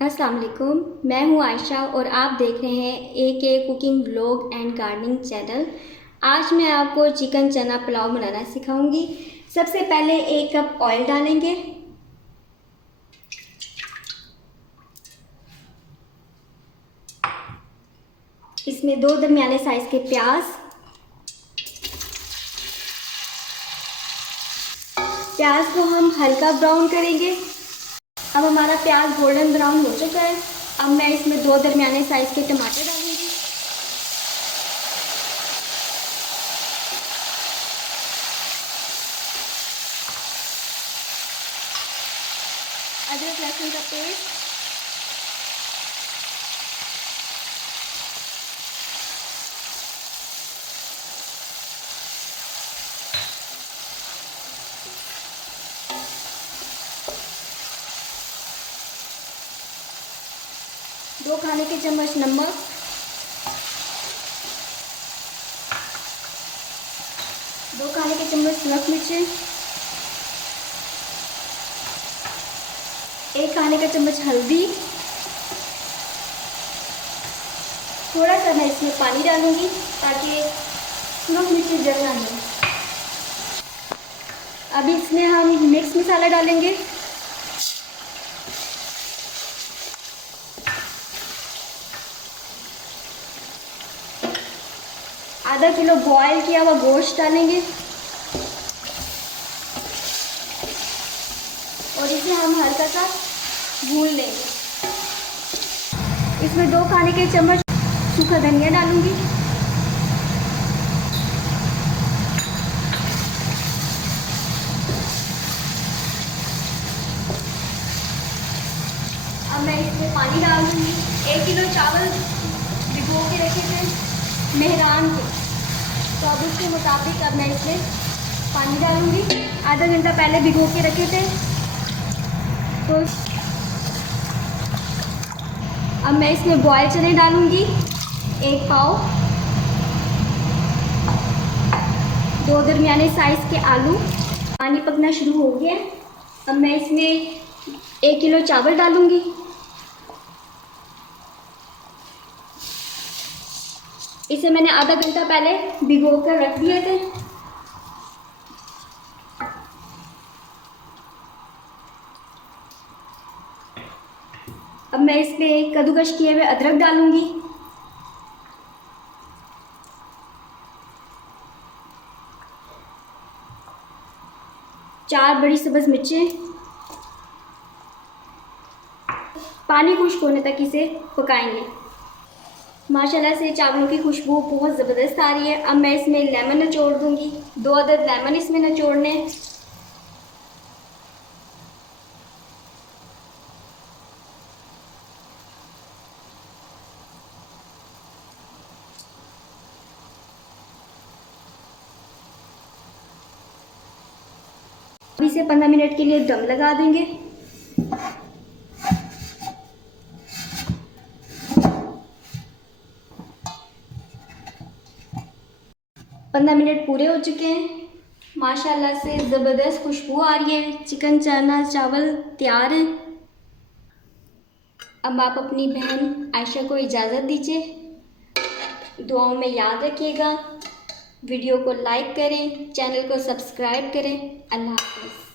अस्सलाम वालेकुम, मैं हूँ आयशा और आप देख रहे हैं AK cooking vlog and gardening channel. आज मैं आपको चिकन चना पुलाव बनाना सिखाऊंगी। सबसे पहले 1 कप ऑयल डालेंगे। इसमें 2 दरमियाने साइज़ के प्याज को हम हल्का ब्राउन करेंगे। अब हमारा प्याज गोल्डन ब्राउन हो चुका है। अब मैं इसमें 2 दरमियाने साइज़ के टमाटर डालूंगी। अदरक लहसुन का पेस्ट, दो खाने के चम्मच नमक, 2 खाने के चम्मच नमक मिर्चें, 1 खाने का चम्मच हल्दी। थोड़ा सा मैं इसमें पानी डालूंगी ताकि नमक मिर्ची जल ना जाए। अभी इसमें हम मिक्स मसाला डालेंगे। आधा किलो बॉयल किया हुआ गोश्त डालेंगे और इसे हम हल्का सा भून लेंगे। इसमें 2 खाने के चम्मच सूखा धनिया डालूंगी। अब मैं इसमें पानी डाल दूँगी। 1 किलो चावल भिगो के रखे थे मेहरान के, तो अब उसके मुताबिक अब मैं इसमें पानी डालूँगी। आधा घंटा पहले भिगो के रखे थे, तो अब मैं इसमें बॉयल चने डालूँगी 1 पाव, 2 दरमियाने साइज़ के आलू। पानी पकना शुरू हो गया। अब मैं इसमें 1 किलो चावल डालूँगी। इसे मैंने आधा घंटा पहले भिगो कर रख दिए थे। अब मैं इसमें कद्दूकश किए हुए अदरक डालूंगी, चार बड़ी सब्ज़ मिर्चें। पानी खुश्क होने तक इसे पकाएंगे। माशाल्लाह से चावलों की खुशबू बहुत ज़बरदस्त आ रही है। अब मैं इसमें लेमन निचोड़ दूंगी, 2 अदद लेमन इसमें निचोड़ने। अब इसे 15 मिनट के लिए दम लगा देंगे। 15 मिनट पूरे हो चुके हैं। माशाल्लाह से ज़बरदस्त खुशबू आ रही है। चिकन चना चावल तैयार हैं। अब आप अपनी बहन आयशा को इजाज़त दीजिए। दुआओं में याद रखिएगा। वीडियो को लाइक करें, चैनल को सब्सक्राइब करें। अल्लाह हाफ़िज़।